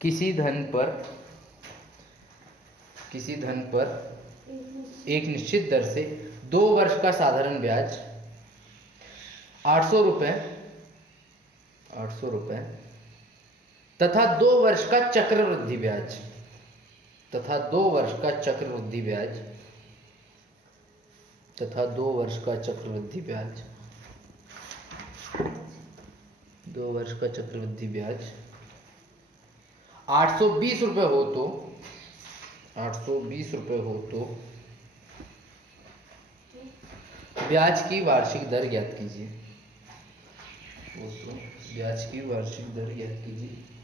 किसी धन पर एक निश्चित दर से 2 वर्ष का साधारण ब्याज 800 रुपये तथा 2 वर्ष का चक्रवृद्धि ब्याज 2 वर्ष का चक्रवृद्धि ब्याज 820 रुपये हो तो ब्याज की वार्षिक दर ज्ञात कीजिए।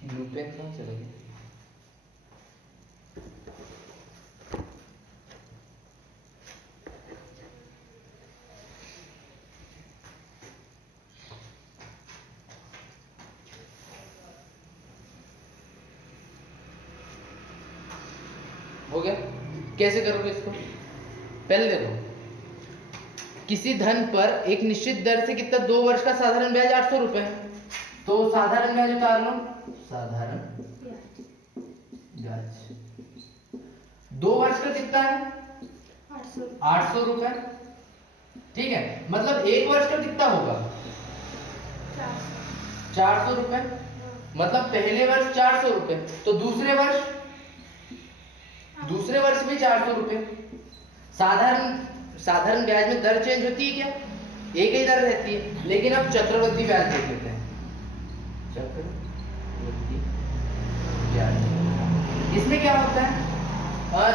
ब्लू पेन कहाँ चला गया? हो गया? कैसे करोगे इसको? पहले देखो, किसी धन पर एक निश्चित दर से कितना 2 वर्ष का साधारण ब्याज 800 रुपए है, तो साधारण ब्याज उतार लो। साधारण ब्याज 2 वर्ष का कितना है? 800 रुपए। ठीक है, मतलब 1 वर्ष का कितना होगा? 400 रुपए। मतलब पहले वर्ष 400 रुपए, तो दूसरे वर्ष भी 400 रुपए। साधारण ब्याज में दर चेंज होती है क्या? एक ही दर रहती है। लेकिन अब चक्रवृद्धि ब्याज देख लेते हैं। चक्रवृद्धि ब्याज, इसमें क्या होता है?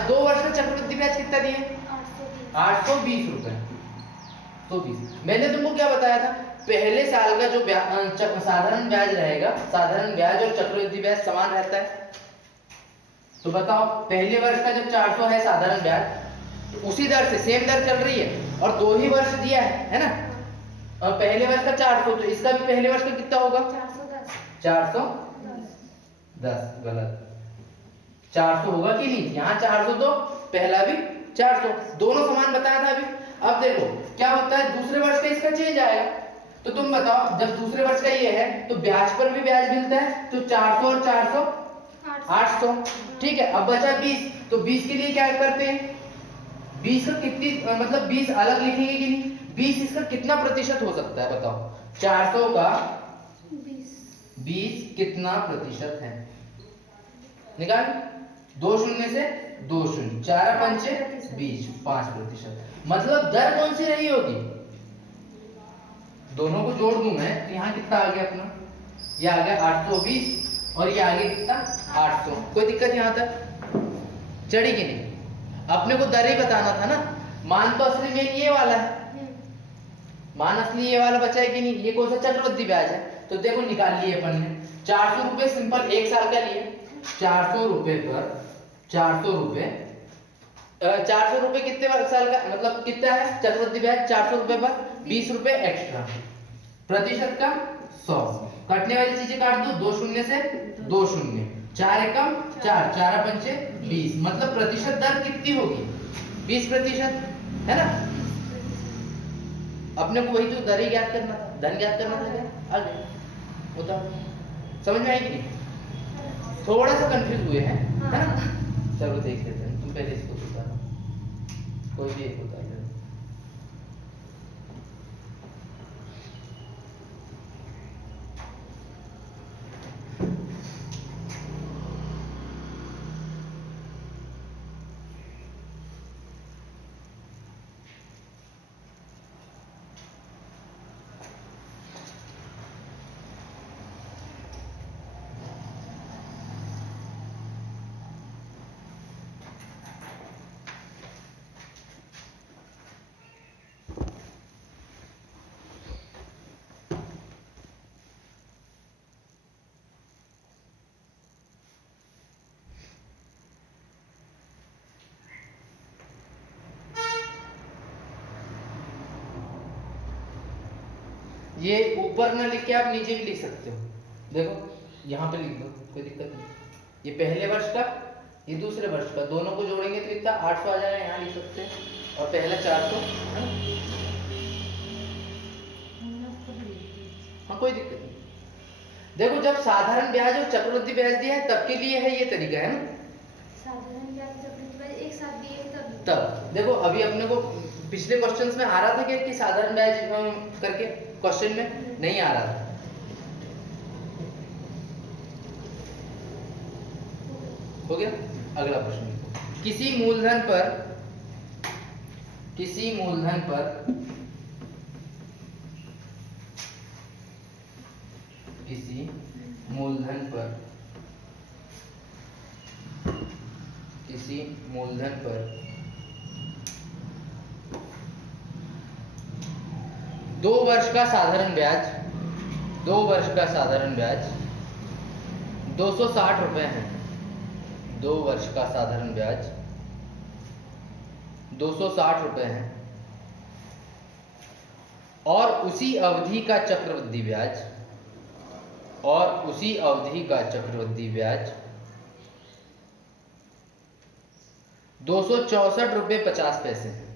2 वर्ष का चक्रवृद्धि ब्याज कितना दिए? 820 रुपए। 120। मैंने तुमको क्या बताया था? पहले साल का जो साधारण ब्याज रहेगा, साधारण ब्याज और चक्रवृद्धि ब्याज समान रहता है। तो बताओ, पहले वर्ष का जब 400 है साधारण ब्याज, तो उसी दर से सेम दर चल रही है और 2 ही वर्ष दिया है ना? और पहले वर्ष का 400, तो इसका भी पहले वर्ष का कितना होगा? 410। गलत। 400 होगा कि नहीं? यहाँ 400 तो पहला भी 400, दोनों समान बताया था अभी। अब देखो क्या होता है, दूसरे वर्ष का इसका चेंज आएगा। तो तुम बताओ, जब दूसरे वर्ष का ये है तो ब्याज पर भी ब्याज मिलता है, तो 400 और 400 800। ठीक है, अब बचा 20, तो 20 के लिए क्या करते हैं? 20 का कितनी, मतलब 20 अलग लिखेंगे कि नहीं? 20 इसका कितना प्रतिशत हो सकता है बताओ? 400 का 20 कितना प्रतिशत है? निकाल। 2 शून्य से 2 शून्य, 4 पंचे 20, 5%। मतलब दर कौन सी रही होगी? दोनों को जोड़ दूं मैं तो यहाँ कितना आ गया अपना? ये आ गया 820 और ये आगे कितना? 800। कोई दिक्कत यहाँ तक चढ़ी कि नहीं? अपने को दर ही बताना था ना। मान तो असली में ये वाला है, मान असली ये वाला बचा है कि नहीं? ये कौन सा चक्रवृद्धि ब्याज है? तो देखो निकाल लिए अपन ने। 400 रुपए सिंपल 1 साल का लिए। 400 रुपए पर 400 रुपए कितने साल का, मतलब कितना है चक्रवृद्धि ब्याज? 400 रुपए पर 20 रुपए एक्स्ट्रा, प्रतिशत का 100। कटने वाली चीजें काट दो। 2 शून्य से 2 शून्य, 4 एकम 4, 4 पंचे 20। मतलब प्रतिशत दर कितनी होगी? 20% है ना? अपने को वही तो दर ही ज्ञात करना था, धन ज्ञात करना था क्या? आगे बताओ, समझ में आई कि नहीं? थोड़ा सा कंफ्यूज हुए हैं, है ना? चलो देख लेते हैं। तुम पहले इसको बताना, कोई भी एक बता दो। ये ऊपर ना लिख के आप नीचे भी लिख सकते हो। देखो यहाँ पे लिख दो, कोई दिक्कत नहीं। ये पहले वर्ष का, ये दूसरे वर्ष का, दोनों को जोड़ेंगे तो कितना? 800 आ जाएगा। यहाँ लिख सकते हैं। और पहला 400 है ना? हाँ कोई दिक्कत नहीं। देखो देखो जब साधारण ब्याज और चक्रवृद्धि ब्याज दिया है तब के लिए है ये तरीका, है ना? साधारण ब्याज चक्रवृद्धि ब्याज एक साथ दिए थे तब देखो अभी अपने को पिछले क्वेश्चंस में आ रहा था कि साधारण ब्याज करके क्वेश्चन में नहीं आ रहा था। हो गया। अगला प्रश्न, किसी मूलधन पर किसी मूलधन पर दो वर्ष का साधारण ब्याज 260 रुपए है। 2 वर्ष का साधारण ब्याज 260 रुपए है और उसी अवधि का चक्रवृद्धि ब्याज 264 रुपए 50 पैसे है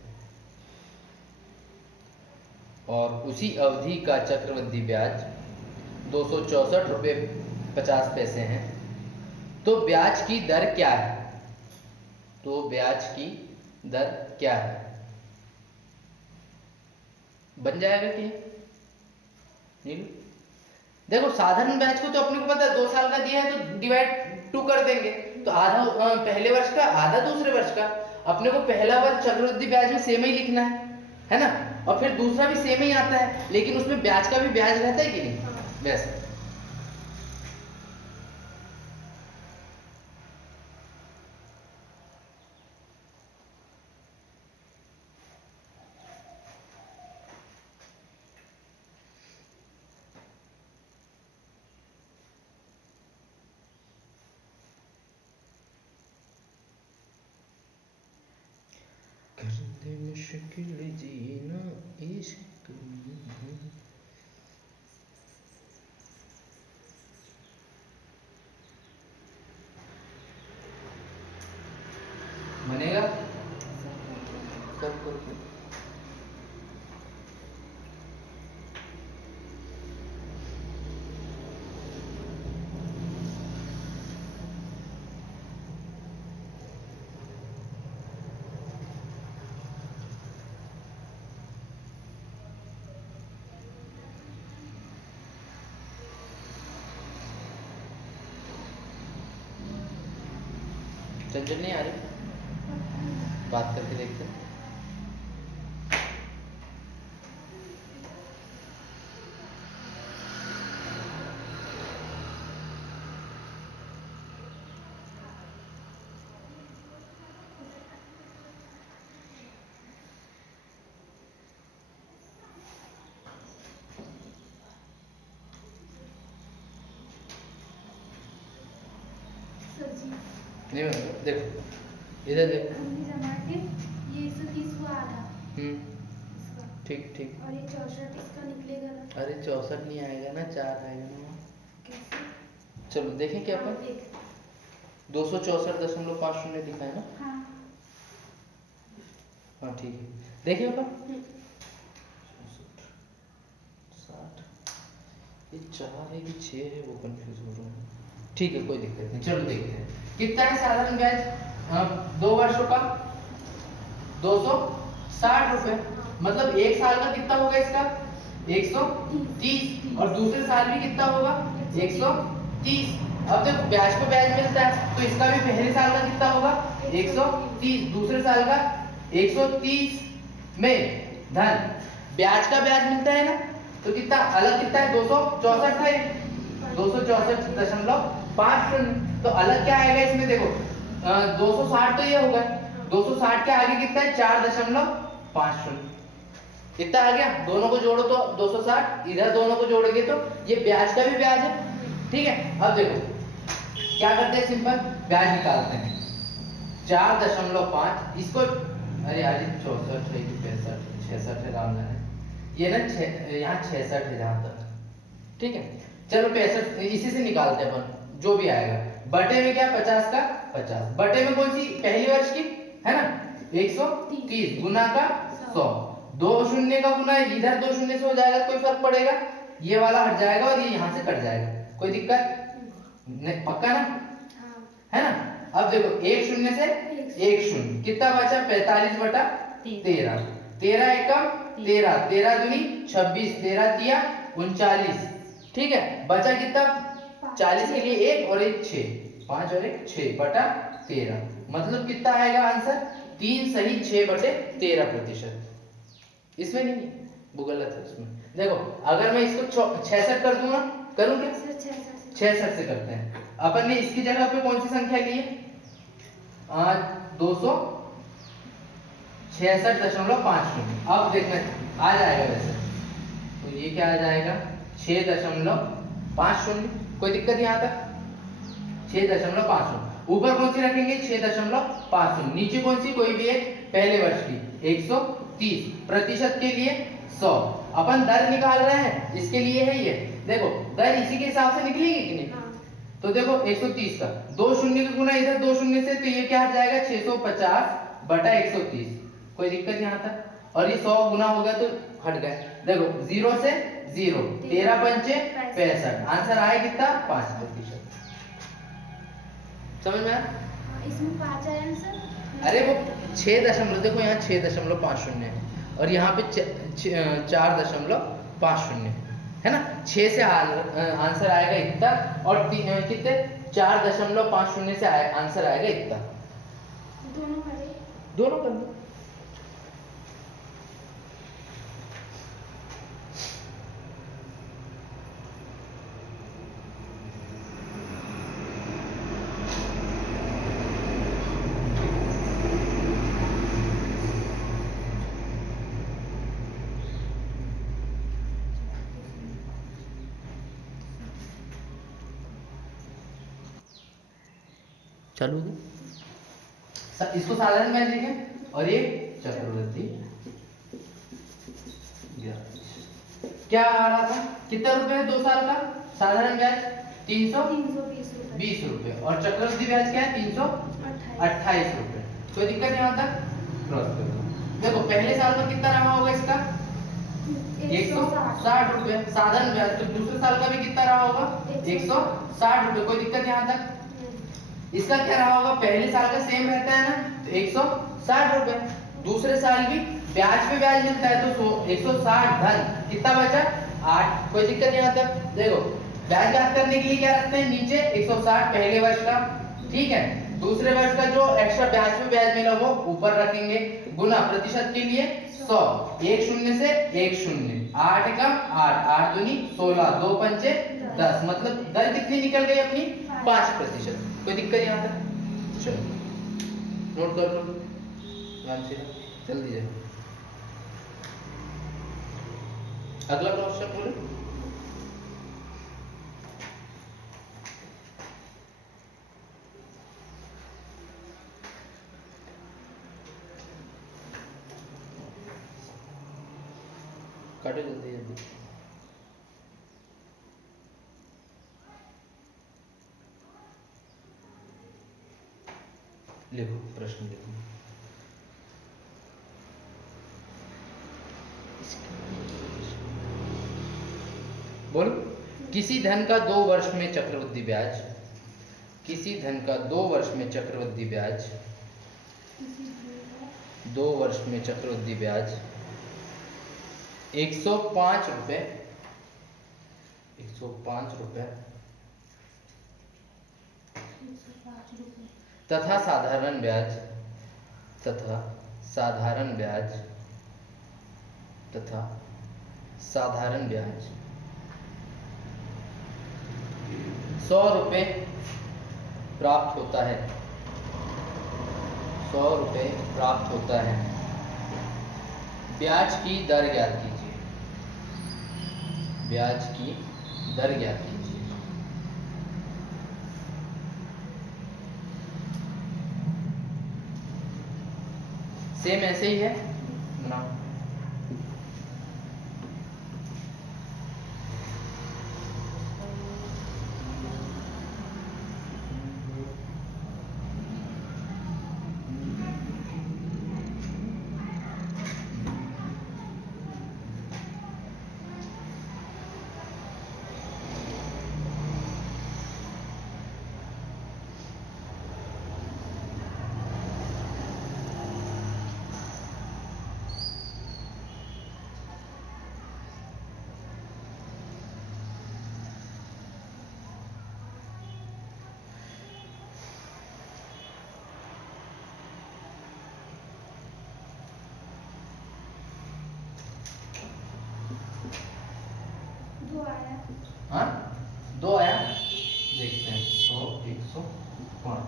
और उसी अवधि का चक्रवृद्धि ब्याज 264 रुपए 50 पैसे हैं। तो ब्याज की दर क्या है? बन जाएगा कि नहीं? देखो साधारण ब्याज को तो अपने को पता है 2 साल का दिया है तो डिवाइड 2 कर देंगे, तो आधा पहले वर्ष का आधा दूसरे वर्ष का। अपने को पहला वर्ष चक्रवृद्धि ब्याज में सेम ही लिखना है ना? और फिर दूसरा भी सेम ही आता है, लेकिन उसमें ब्याज का भी ब्याज रहता है कि नहीं? वैसे मुश्किल जीना इश्क बनेगा सब करके। चंचल नहीं आ रही, बात करके देखते हैं। नहीं देखो इधर देखो, हमने जमा के ये 130 हुआ आधा। ठीक और ये 64 इसका निकलेगा ना? अरे 64 नहीं आएगा ना, 4 आएगा ना। कैसे? चलो देखें क्या पर 264.50 लिखा है ना? हाँ ठीक है, देखिए ऊपर 60 ये 4 है कि 6 है वो कंफ्यूज हो रहा है। ठीक है कोई दिक्कत नहीं, चलो देखते हैं कितना है साधारण ब्याज 2 वर्षों का 260 रुपए। मतलब 1 साल का कितना होगा इसका 130 और दूसरे साल भी कितना होगा 130। अब देखो ब्याज को ब्याज मिलता है तो इसका भी पहले साल का कितना होगा 130, दूसरे साल का 130 में धन ब्याज का ब्याज मिलता है ना, तो कितना अलग कितना है 264 है 264.50। तो अलग क्या आएगा इसमें देखो 260 तो ये होगा, 260 के आगे कितना है 4.50 कितना आ गया, दोनों को जोड़ो तो 260, इधर दोनों को जोड़ोगे तो ये ब्याज का भी ब्याज है। ठीक है, अब देखो क्या करते हैं, सिंपल ब्याज निकालते हैं 4.5 इसको, अरे यार 64 है कि 65 66 है राम जाने, ये ना यहाँ 66 है जहां तक। ठीक है चलो 65 इसी से निकालते हैं अपन जो भी आएगा, बटे में क्या 50 का 50, बटे में कौन सी पहली वर्ष की है ना 130 गुना का 100, 2 शून्य का गुना इधर 2 शून्य से हो जाएगा, कोई फर्क पड़ेगा, ये वाला हट जाएगा और ये यहाँ से कट जाएगा, कोई दिक्कत नहीं, पक्का ना, हाँ। है ना। अब देखो एक शून्य से एक शून्य, कितना बचा 45/13, 13 एकम 13, 13 दूनी 26, 13 तिया 39, ठीक है। बचा कितना 40 के लिए एक और एक 6, 5 और एक 6/13, मतलब कितना आएगा आंसर 3 सही 6/13%। इसमें नहीं, वो गलत है इसमें। देखो अगर मैं इसको 66 कर दूंगा, करूं क्या, 66 से करते हैं। अपन ने इसकी जगह पे कौन सी संख्या ली है 266.50। अब देखना आ जाएगा वैसे तो ये क्या आ जाएगा 6.50, कोई दिक्कत यहाँ तक 6.50। ऊपर कौन सी रखेंगे 6.50, नीचे कौन सी कोई भी एक पहले वर्ष की 130, प्रतिशत के लिए 100। अपन दर निकाल रहे हैं इसके लिए है ये, देखो दर इसी के हिसाब से निकलेगी कि नहीं। तो देखो 130 का 2 शून्य का गुना इधर 2 शून्य से, तो ये क्या हट जाएगा 650/130, कोई दिक्कत यहाँ तक। और ये 100 गुना हो गया तो हट गए। देखो 0 से 0, 13 पंचे 65, आंसर आया कितना 5%। समझ में आया? इसमें 5 आया आंसर। अरे वो 6 दशमलव, देखो यहाँ 6.50 है और यहाँ पे 4.50 है ना। 6 से आंसर आएगा इतना और कितने 4.50 से आंसर आएगा इतना। दोनों करे, दोनों कर दो। चालू है, इसको साधारण ब्याज लिखें और ये चक्रवृद्धि क्या आ रहा था, कितना रुपए है 2 साल का साधारण ब्याज 320 रुपए और चक्रवृद्धि ब्याज क्या है 328 रुपए। कोई दिक्कत यहाँ तक क्रॉस कर दो। देखो पहले साल का कितना रहा होगा इसका 160 रुपए साधारण ब्याज, तो दूसरे साल का भी कितना रहा होगा 160 रुपए। कोई दिक्कत यहाँ तक। इसका क्या रहा होगा पहले साल का सेम रहता है ना, तो 160 रुपए। दूसरे साल भी ब्याज पे ब्याज मिलता है तो 160 धन कितना बचा 8। कोई दिक्कत यहाँ तक। देखो ब्याज याद करने के लिए क्या रखते हैं नीचे 160 पहले वर्ष का, ठीक है। दूसरे वर्ष का जो एक्स्ट्रा ब्याज पे ब्याज मिला वो ऊपर रखेंगे, गुना प्रतिशत के लिए 100, एक शून्य से एक शून्य, 8 एकम 8, 8 दूनी 16, 2 पंचे 10, मतलब दर कितनी निकल गई अपनी 5%। कोई दिक्कत यहाँ तक। चलो नोट कर लो ध्यान से, जल्दी जाए। अगला क्वेश्चन बोलो। काटो जल्दी जल्दी। लिखो प्रश्न लिखो। बोलो किसी धन का 2 वर्ष में चक्रवृद्धि ब्याज, किसी धन का 2 वर्ष में चक्रवृद्धि ब्याज, 2 वर्ष में चक्रवृद्धि ब्याज 105 रुपए, 105 रुपए तथा साधारण ब्याज, तथा साधारण ब्याज, तथा साधारण ब्याज 100 रुपए प्राप्त होता है, 100 रुपए प्राप्त होता है। ब्याज की दर ज्ञात कीजिए, ब्याज की दर ज्ञात कीजिए। सेम ऐसे ही है ना।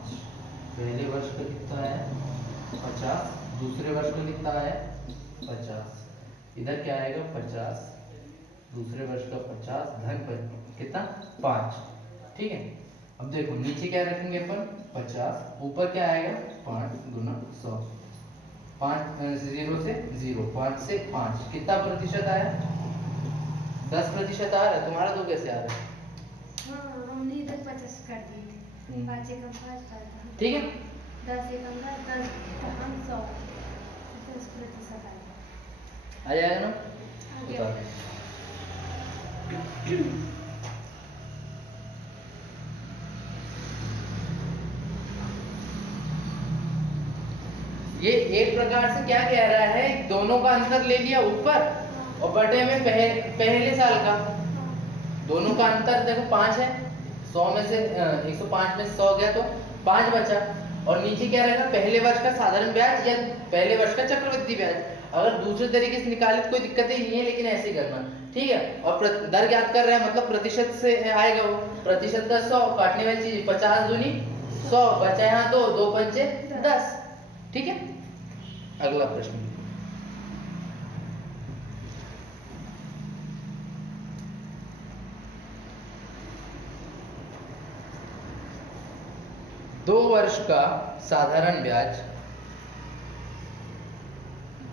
5। पहले वर्ष का कितना है 50, दूसरे वर्ष का कितना है 50, इधर क्या आएगा 50, दूसरे वर्ष का 50 धन पर कितना 5। ठीक है, अब देखो नीचे क्या रखेंगे अपन 50, ऊपर क्या आएगा 5 गुना 100, 5 0 से 0, 5 से 5 कितना प्रतिशत आया 10% आ रहा है। तुम्हारा तो कैसे आ रहा है? हाँ, हमने इधर 50 कर दिए थे। 5 एकम 5 ठीक है, 10 एकम 10 हम 100 10% आएगा। आ जाएगा ना? आ गया। बता। ये एक प्रकार से क्या कह रहा है, दोनों का अंतर ले लिया ऊपर और बटे में पहले साल का, दोनों का अंतर देखो 5 है, 100 में से 105 में 100 गया तो 5 बचा, और नीचे क्या रहेगा पहले वर्ष का साधारण ब्याज या पहले वर्ष का चक्रवृद्धि ब्याज। अगर दूसरे तरीके से निकाले तो कोई दिक्कत ही नहीं है, लेकिन ऐसे ही करना। ठीक है, और दर ज्ञात कर रहे हैं मतलब प्रतिशत से आएगा वो, प्रतिशत का 100 काटने वाली चीज 50 दूनी 100 बचा यहाँ 2 2 पंचे 10। ठीक है, अगला प्रश्न। दो वर्ष का साधारण ब्याज,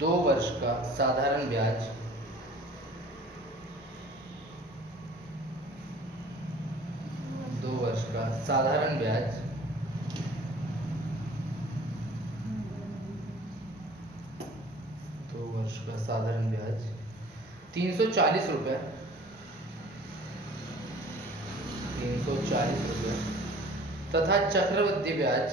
2 वर्ष का साधारण ब्याज 2 वर्ष का साधारण ब्याज 2 वर्ष का साधारण ब्याज 340 रुपए, 340 रुपए तथा चक्रवृद्धि ब्याज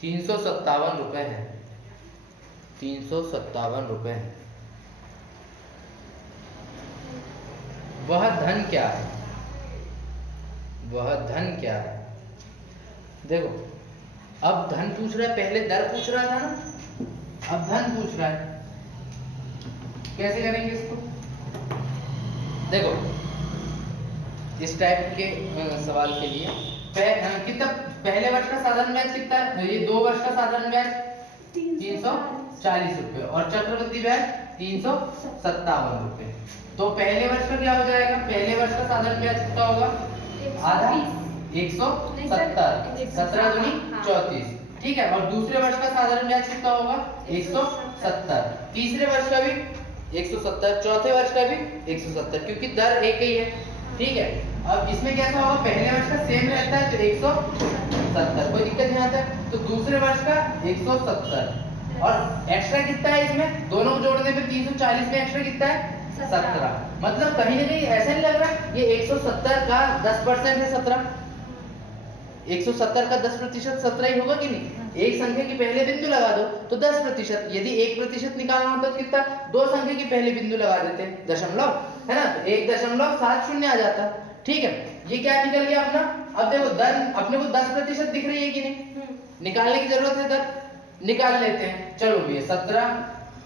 357 रुपए है, 357 रुपए है। वह धन क्या है, वह धन क्या है? देखो अब धन पूछ रहा है, पहले दर पूछ रहा था ना, अब धन पूछ रहा है। कैसे करेंगे इसको? देखो इस टाइप के सवाल के लिए कितना पहले वर्ष का साधारण ब्याज कितना है? ये 2 वर्ष का साधारण ब्याज 340 रुपए और चक्रवृद्धि ब्याज 357 रुपए। तो पहले वर्ष का क्या हो जाएगा? पहले वर्ष का साधारण ब्याज कितना होगा? आधा 170, 17 दूनी 34। ठीक है, और दूसरे वर्ष का साधारण ब्याज कितना होगा? 170। तीसरे वर्ष का भी 170, चौथे वर्ष का भी 170, क्योंकि दर एक ही है। ठीक है, अब इसमें कैसा होगा? पहले वर्ष का सेम रहता है तो 170, कोई दिक्कत नहीं आता। तो दूसरे वर्ष का 170 और एक्स्ट्रा कितना है इसमें? दोनों को जोड़ने पे 340 में एक्स्ट्रा कितना है? 17। मतलब कहीं ना कहीं ऐसा नहीं लग रहा ये 170 का 10% है 17, 170 का 10% 17 ही होगा कि नहीं? एक संख्या की पहले बिंदु लगा दो तो 10%, यदि 1% निकालना होता तो कितना? 2 संख्या की पहले बिंदु लगा देते, दशमलव, है ना, तो 1.70 आ जाता। ठीक है, ये क्या निकल गया अपना? अब देखो दर अपने को 10% दिख रही है कि नहीं? निकालने की जरूरत है, दर निकाल लेते हैं। चलो भैया 17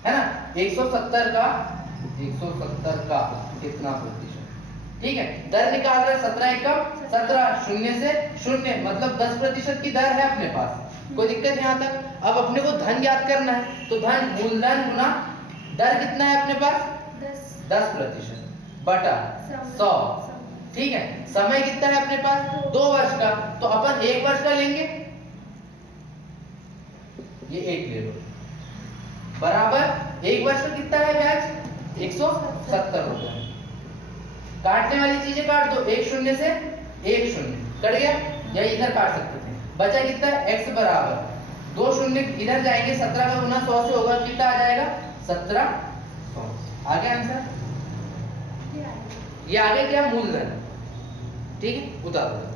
है ना, 170 का कितना प्रतिशत? ठीक है, दर निकाल रहे 17 एकम 17, शून्य से शून्य मतलब 10% की दर है अपने पास, कोई दिक्कत यहाँ तक। अब अपने को धन ज्ञात करना है तो धन मूलधन गुना दर कितना है अपने पास? 10% बटा 100। ठीक है, समय कितना है अपने पास? 2 वर्ष का, तो अपन 1 वर्ष का लेंगे, ये 1 ले लो, बराबर 1 वर्ष का कितना है ब्याज? 170 रुपए। काटने वाली चीजें काट दो, 1 शून्य से 1 शून्य कट गया, या इधर काट सकते थे। बचा कितना? x बराबर 2 शून्य इधर जाएंगे, 17 का गुना 100 से होगा, कितना आ जाएगा? 1700। आ गया आंसर? ये आगे क्या? मूलधन। ठीक है, उतार दो।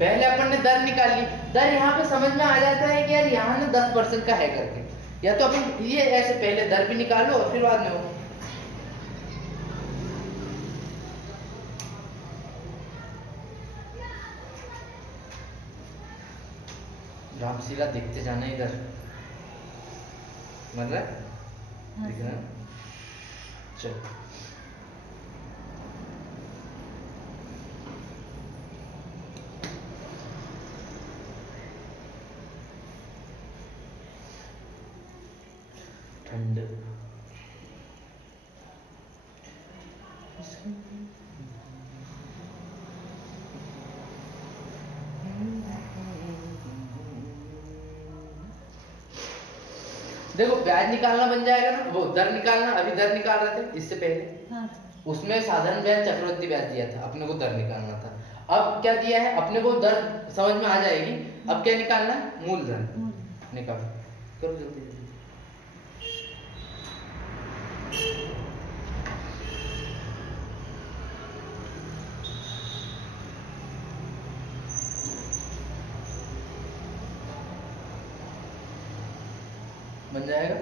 पहले अपन ने दर निकाल ली, दर यहाँ पे समझ में आ जाता है कि यार यहाँ ना 10% का है करके, या तो अपन ये ऐसे पहले दर भी निकाल लो और फिर बाद में हो। रामशीला देखते जाना इधर, मतलब दिख रहा है? चलो देखो ब्याज निकालना बन जाएगा ना, वो दर निकालना, अभी दर निकाल रहे थे इससे पहले। हाँ उसमें साधारण ब्याज चक्रवृद्धि ब्याज दिया था, अपने को दर निकालना था। अब क्या दिया है अपने को, दर समझ में आ जाएगी। अब क्या निकालना है, मूलधन निकालो, करो जल्दी जल्दी। बन जाएगा।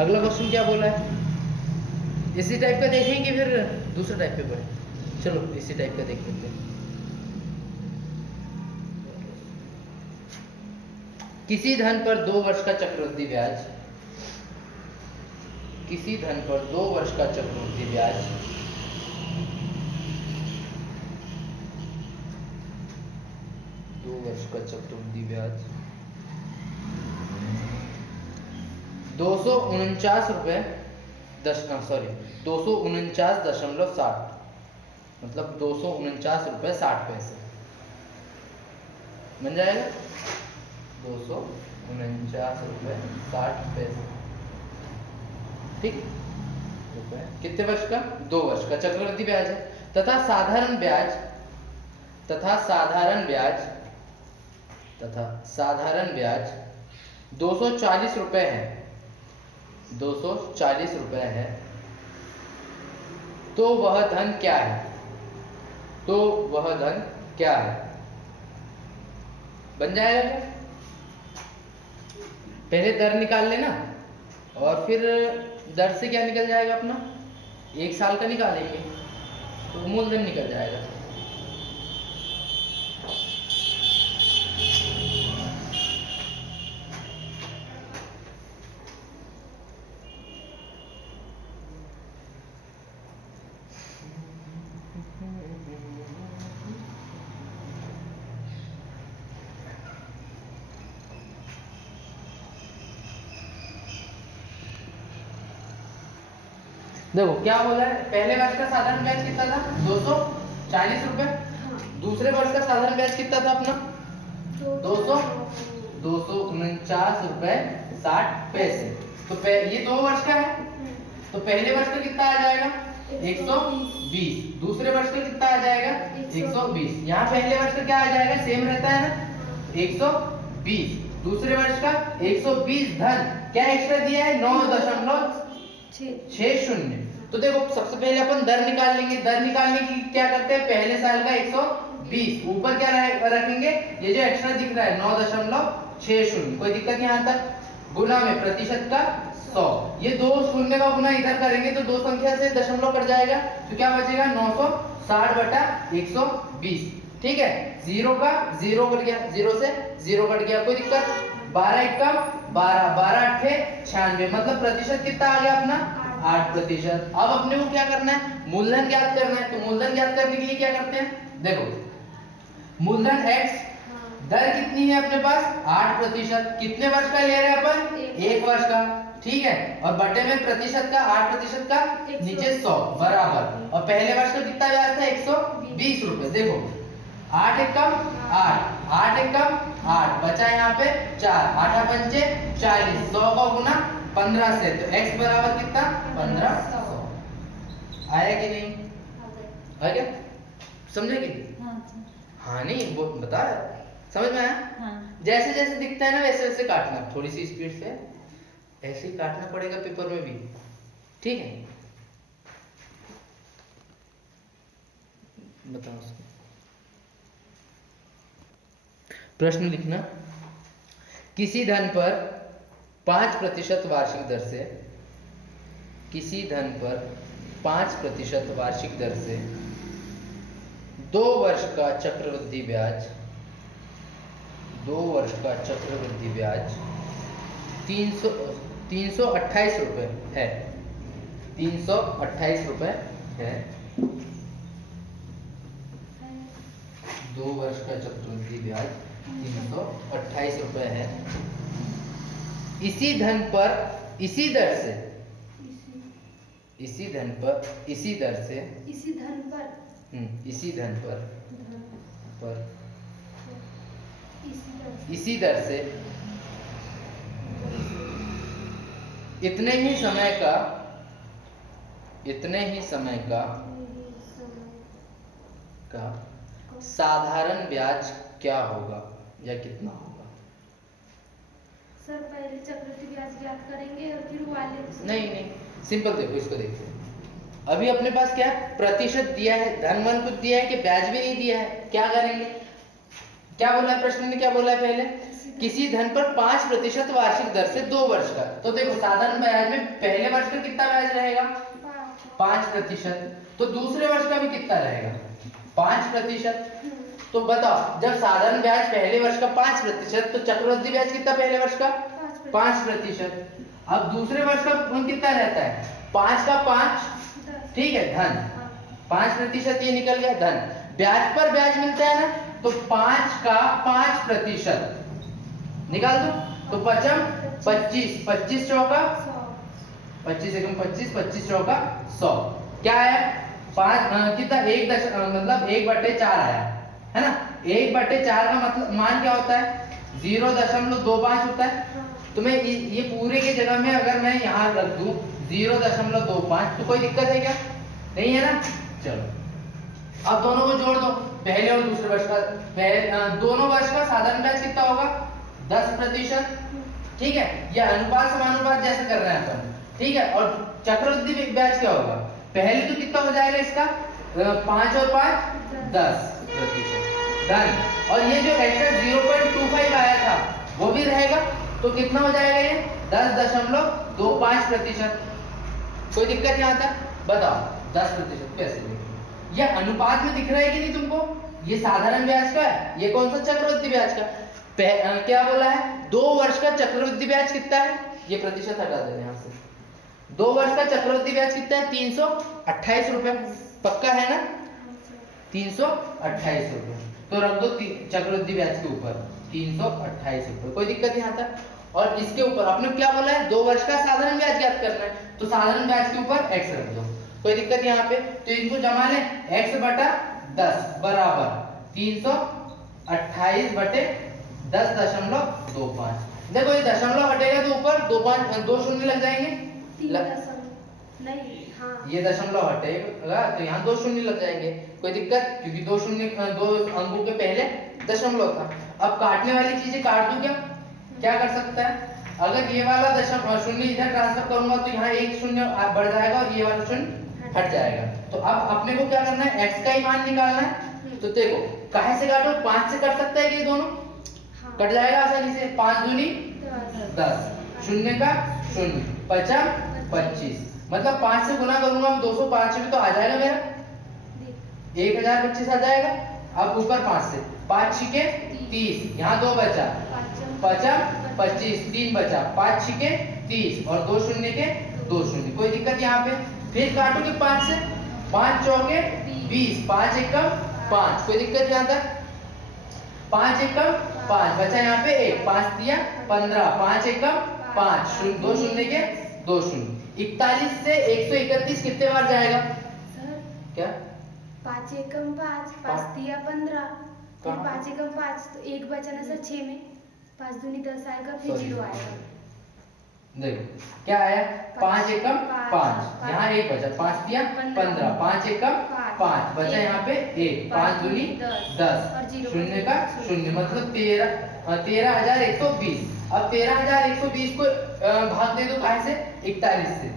अगला क्वेश्चन क्या बोला है, इसी टाइप का देखेंगे कि फिर दूसरा टाइप पे पढ़े। चलो इसी टाइप का देख लेते हैं। किसी धन पर 2 वर्ष का चक्रवृद्धि ब्याज, किसी धन पर 2 वर्ष का चक्रवृद्धि ब्याज 2 वर्ष का चक्रवृद्धि ब्याज 249 रुपए 249.60, मतलब 249 रुपए 60 पैसे बन जाएगा। 249 रुपए 60 पैसे, ठीक। रुपए कितने वर्ष का, 2 वर्ष का चक्रवृद्धि ब्याज है। तथा साधारण ब्याज, तथा साधारण ब्याज, तथा साधारण ब्याज 240 रुपए है, 240 रुपए है। तो वह धन क्या है, तो वह धन क्या है, बन जाएगा क्या। पहले दर निकाल लेना और फिर दर से क्या निकल जाएगा अपना, 1 साल का निकालेंगे तो मूलधन निकल जाएगा। देखो क्या बोला है, पहले वर्ष का साधारण ब्याज कितना था, 240 रुपए। दूसरे वर्ष का साधारण ब्याज कितना था अपना, 249 रुपए 60 पैसे। तो ये 2 वर्ष का है, तो पहले वर्ष का कितना आ जाएगा, 120। दूसरे वर्ष का कितना आ जाएगा, 120। यहाँ पहले वर्ष का क्या आ जाएगा, सेम रहता है ना, 120। दूसरे वर्ष का 120 धन क्या एक्स्ट्रा दिया है, 9.60। तो देखो सबसे पहले अपन दर निकाल लेंगे। दर निकालने की क्या करते हैं, पहले साल का 120, ऊपर क्या रखेंगे, ये जो एक्स्ट्रा दिख रहा है 9.60, कोई दिक्कत यहाँ तक, गुना में प्रतिशत का 100। ये 2 शून्य का गुना इधर करेंगे तो 2 संख्या से दशमलव कट जाएगा, तो क्या बचेगा, 960/120, ठीक है। 0 का 0 कट गया, 0 से 0 कट गया, कोई दिक्कत। 12 एकम 12, 12 अट्ठे 96, मतलब प्रतिशत कितना आ गया अपना, 8%। अब अपने को क्या करना है, मूलधन ज्ञात करना है। तो मूलधन ज्ञात करने के लिए क्या करते हैं, देखो मूलधन x, दर कितनी है अपने पास, 8%। कितने वर्ष का ले रहे हैं अपन, 1 वर्ष का, ठीक है। और बटे में प्रतिशत का 8% का, नीचे 100 बराबर। और पहले वर्ष का कितना ब्याज था, 120 रुपए। देखो 8 एकम 8, 8 एकम 8, बचा यहाँ पे 4, 8 पंचे 40, 100 का गुना 15 से, तो x बराबर कितना, 1500। आया कि नहीं, आ गया, समझे कि हाँ नहीं, वो बता समझ में आया। जैसे जैसे दिखता है ना वैसे वैसे काटना, थोड़ी सी स्पीड से, ऐसे ही काटना पड़ेगा पेपर में भी, ठीक है। बताओ उसको प्रश्न लिखना। किसी धन पर 5% वार्षिक दर से, किसी धन पर 5% वार्षिक दर से 2 वर्ष का चक्रवृद्धि ब्याज, 2 वर्ष का चक्रवृद्धि ब्याज 328 रुपए है, 328 रुपए है। 2 वर्ष का चक्रवृद्धि ब्याज 328 रुपए है। इसी धन पर इसी दर से इसी धन पर इसी दर से इसी धन पर इसी धन पर इसी दर इसी दर से इतने ही समय का साधारण ब्याज क्या होगा या कितना होगा? सर पहले चक्रवृद्धि ब्याज ज्ञात करेंगे और फिर वाले नहीं, सिंपल देखो, इसको देखते हैं। अभी अपने पास क्या है, प्रतिशत दिया है, धन वन कुछ दिया है कि ब्याज भी नहीं दिया है। क्या करेंगे, क्या बोला है प्रश्न में, क्या बोला है पहले, किसी धन पर 5% वार्षिक दर से 2 वर्ष का। तो देखो साधारण ब्याज में पहले वर्ष का कितना ब्याज रहेगा, 5%। तो दूसरे वर्ष का भी कितना रहेगा, 5%। तो बताओ, जब साधारण ब्याज पहले वर्ष का 5%, तो चक्रवृद्धि ब्याज कितना पहले वर्ष का 5%। अब दूसरे वर्ष का कितना रहता है, 5 का 5, ठीक है, धन 5%, ये निकल गया धन। ब्याज पर ब्याज मिलता है ना, तो 5 का 5% निकाल दो, तो 25 25 चौका 25 एकम 25 25 चौका 100। क्या है, 5 कितना, 1/4 आया है ना। 1/4 का मतलब मान क्या होता है, 0.25 होता है। तो मैं ये पूरे की जगह में अगर मैं यहाँ रख दूं 0.25, तो कोई दिक्कत है क्या, नहीं है ना। चलो अब दोनों को जोड़ दो, पहले और दूसरे वर्ष का। दोनों वर्ष का साधारण ब्याज कितना होगा, 10%, ठीक है। यह अनुपात समानुपात जैसे कर रहे हैं अपन, ठीक है। और चक्रवृद्धि ब्याज क्या होगा, पहले तो कितना हो जाएगा इसका, 5 और 5 10% डन। और ये जो एक्स्ट्रा 0.25 आया था वो भी रहेगा, तो कितना हो जाएगा ये 10.25%। कोई दिक्कत यहाँ तक, बताओ 10% कैसे लिखेंगे, ये अनुपात में दिख रहा है कि नहीं तुमको, ये साधारण ब्याज का है, ये कौन सा चक्रवृद्धि ब्याज का। क्या बोला है, 2 वर्ष का चक्रवृद्धि ब्याज कितना है, ये प्रतिशत हटा देना यहाँ से। 2 वर्ष का चक्रवृद्धि ब्याज कितना है, 328 रुपए, पक्का है ना, 328 रुपए। तो रख दो चक्रवृद्धि ब्याज के ऊपर 328 रुपए, कोई दिक्कत यहाँ तक। और इसके ऊपर आपने क्या बोला है, 2 वर्ष का साधारण ब्याज ज्ञात करना है, तो साधारण ब्याज के ऊपर x रख दो, कोई दिक्कत यहाँ पे। तो इनको जमा लें, x/10 बराबर 328/10.25। देखो ये दशमलव हटेगा तो ऊपर 2 शून्य लग जाएंगे, नहीं, हाँ। ये दशमलव हटेगा तो यहाँ 2 शून्य लग जाएंगे, कोई दिक्कत, क्योंकि 2 अंकों के पहले दशमलव था। अब काटने वाली चीजें काट दूं क्या कर सकता है, अगर ये वाला शून्य इधर ट्रांसफर करूंगा तो यहाँ 1 शून्य बढ़ जाएगा और ये वाला शून्य हट जाएगा। तो अब अपने को क्या करना है, x का ही मान निकालना है। तो देखो काहे से काटो, 5 से कट सकता है कि ये दोनों कट जाएगा आसानी से, 5 दूनी 10, शून्य का शून्य, 5 25, मतलब 5 से गुना करूंगा 205 में तो आ जाएगा मेरा 1025 आ जाएगा। अब ऊपर 5 से 5 छिके 30, यहाँ 2 बचा, 5 25, 3 बचा, 5 छिके 30 और 2 शून्य के 2 शून्य, कोई दिक्कत यहाँ पे। फिर काटोगे 5 से, 5 चौके 20, 5 एकम 5, कोई दिक्कत यहाँ तक, 5 एकम 5 बचा यहाँ पे 1, 5 दिया 15, 5 एकम 5, 2 शून्य के 2 शून्य। 41 से 131 कितने बार जाएगा सर, क्या, 5 एकम 5, 5 दिया 15, फिर 5 एकम 5, तो 1 बचा ना सर 6 में, 5 दूनी 10 आएगा, फिर 0 आएगा। देखो क्या आया, 5 एकम 5, यहाँ 1 बचा, 5 दिया 15, 5 एकम 5 बचा यहाँ पे 1, 5 दूनी 10 शून्य का शून्य, मतलब 13,120। अब 13,120 को भाग दे दो काहे से, 41 से,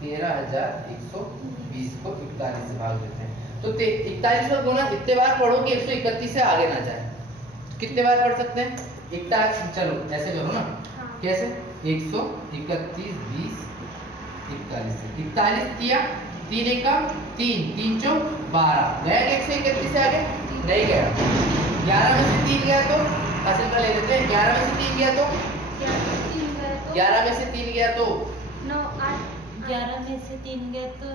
13,120 को 41 से भाग देते हैं, तो 41 का गुना इतने बार पढ़ो कि 131 से आगे ना जाए। कितने बार पढ़ सकते हैं, 41, चलो ऐसे करो ना, कैसे, 131 20 41 से 41 किया, 3 एकम 3, 3 चौक 12, गया 131 से आगे नहीं गया। 11 में से 3 गया तो हासिल कर ले लेते हैं, 11 में से 3 गया तो 11 में से 3 गया तो 9 8 11 में से 3 गए तो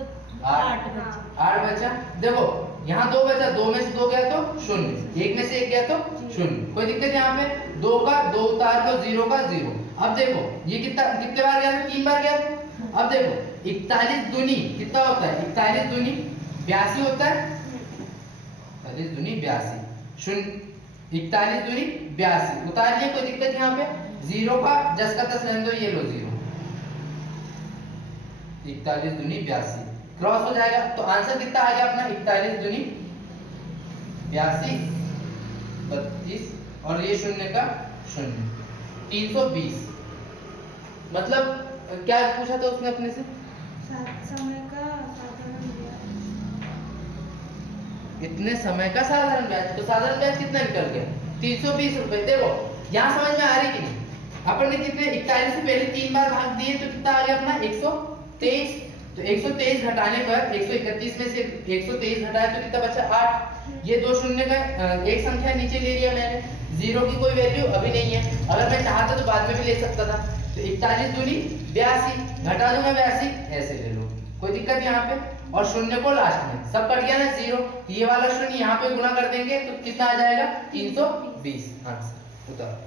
आठ। 8 बचे। 8 बचा। देखो यहाँ 2 बचा, 2 में से 2 गया तो 0, 1 में से 1 गया तो 0। कोई दिक्कत यहाँ पे? 2 का 2 उतार लो, 0 का 0। अब देखो ये कितने बार गया था? 3 बार गया था। अब देखो 41 दूनी कितना होता है? 41 दूनी 82 होता है। 41 दूनी 82, 41 दूनी 82 उतार लिए। कोई दिक्कत यहाँ पे? 0 का 10 का 10 रहने दो, ये लो 0। 41 दूनी 82 क्रॉस हो जाएगा तो आंसर कितना आ गया अपना? 41 दूनी 82, 32 और ये 0 का 0, 320। मतलब क्या पूछा था उसने अपने से? समय का साधारण ब्याज। इतने समय का साधारण ब्याज। तो साधारण ब्याज कितना निकल गया? 320 रुपए। देखो यहाँ समझ में आ रही कि नहीं? अपन ने कितने 41 से पहले 3 बार भाग दिए तो कितना आ गया अपना? 123। तो 123 घटाने पर 131 में से 123 घटाया तो कितना बचा? 8। ये 2 शून्य का एक संख्या नीचे ले लिया मैंने। 0 की कोई वैल्यू अभी नहीं है। अगर मैं चाहता तो बाद में भी ले सकता था। तो 41 दूनी 82 घटा दूंगा 82, ऐसे ले लो। कोई दिक्कत यहाँ पे? और 0 को लास्ट में सब कट गया ना 0, ये वाला 0 यहाँ पे गुना कर देंगे तो कितना आ जाएगा? 320। आंसर उतारो।